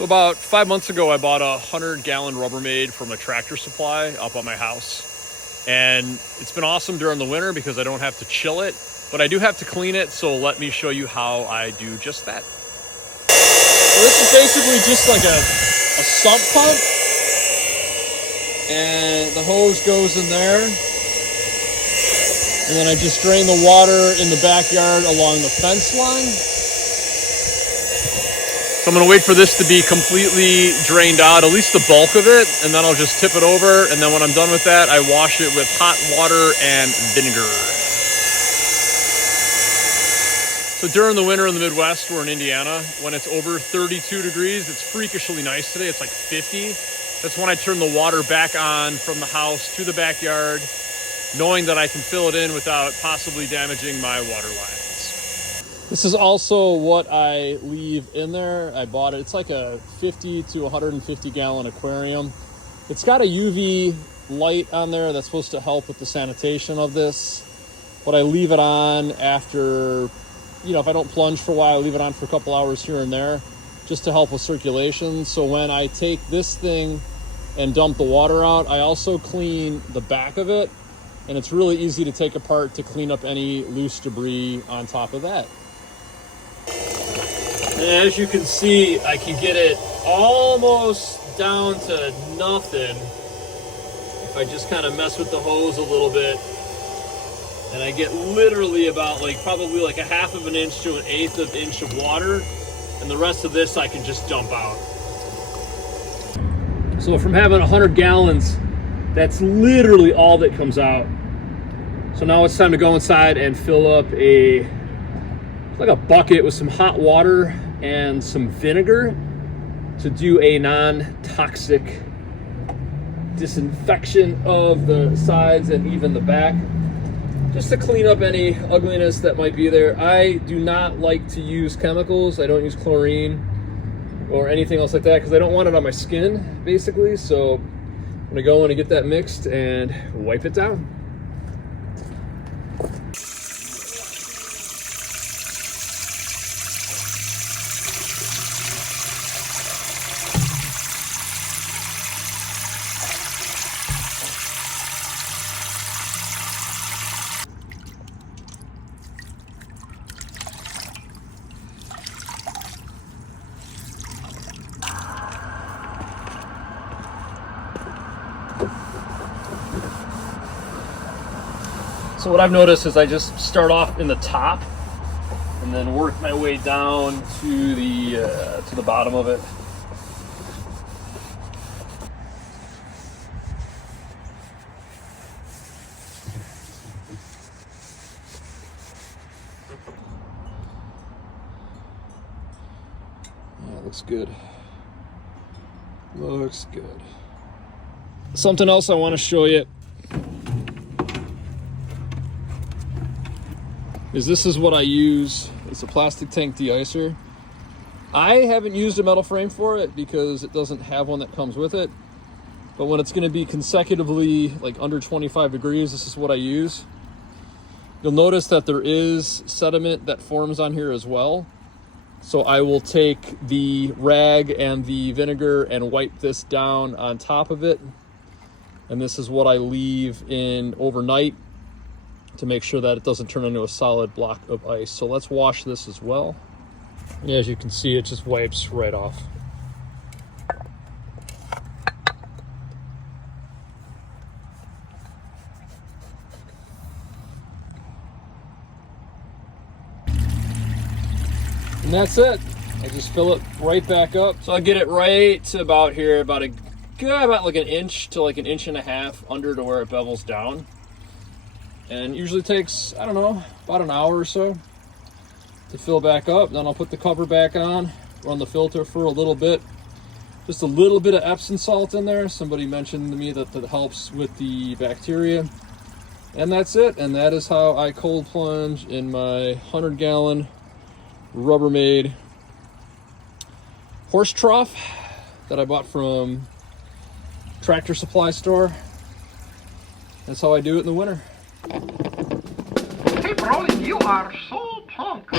So about 5 months ago, I bought a 100-gallon Rubbermaid from a Tractor Supply up at my house. And it's been awesome during the winter because I don't have to chill it, but I do have to clean it, so let me show you how I do just that. So this is basically just like a sump pump, and the hose goes in there, and then I just drain the water in the backyard along the fence line. So I'm going to wait for this to be completely drained out, at least the bulk of it, and then I'll just tip it over, and then when I'm done with that, I wash it with hot water and vinegar. So during the winter in the Midwest, we're in Indiana, when it's over 32 degrees, it's freakishly nice today, it's like 50. That's when I turn the water back on from the house to the backyard, knowing that I can fill it in without possibly damaging my water lines. This is also what I leave in there. I bought it. It's like a 50 to 150 gallon aquarium. It's got a UV light on there that's supposed to help with the sanitation of this, but I leave it on after, if I don't plunge for a while, I leave it on for a couple hours here and there just to help with circulation. So when I take this thing and dump the water out, I also clean the back of it, and it's really easy to take apart to clean up any loose debris on top of that. And as you can see, I can get it almost down to nothing if I just kind of mess with the hose a little bit. And I get literally about probably a half of an inch to an eighth of an inch of water, and the rest of this I can just dump out. So from having 100 gallons, that's literally all that comes out. So now it's time to go inside and fill up a bucket with some hot water and some vinegar to do a non-toxic disinfection of the sides and even the back, just to clean up any ugliness that might be there. I do not like to use chemicals. I don't use chlorine or anything else like that because I don't want it on my skin, basically. So I'm gonna go in and get that mixed and wipe it down. So what I've noticed is I just start off in the top and then work my way down to the bottom of it. Yeah, looks good. Looks good. Something else I want to show you is this is what I use. It's a plastic tank de-icer. I haven't used a metal frame for it because it doesn't have one that comes with it. But when it's going to be consecutively under 25 degrees, this is what I use. You'll notice that there is sediment that forms on here as well. So I will take the rag and the vinegar and wipe this down on top of it. And this is what I leave in overnight to make sure that it doesn't turn into a solid block of ice. So let's wash this as well. And as you can see, it just wipes right off. And that's it. I just fill it right back up. So I get it right to about here, about an inch to an inch and a half under to where it bevels down. And it usually takes, I don't know, about an hour or so to fill back up. Then I'll put the cover back on, run the filter for a little bit. Just a little bit of Epsom salt in there. Somebody mentioned to me that helps with the bacteria. And that's it. And that is how I cold plunge in my 100-gallon Rubbermaid horse trough that I bought from Tractor Supply store. That's how I do it in the winter. Hey, bro, you are so punk.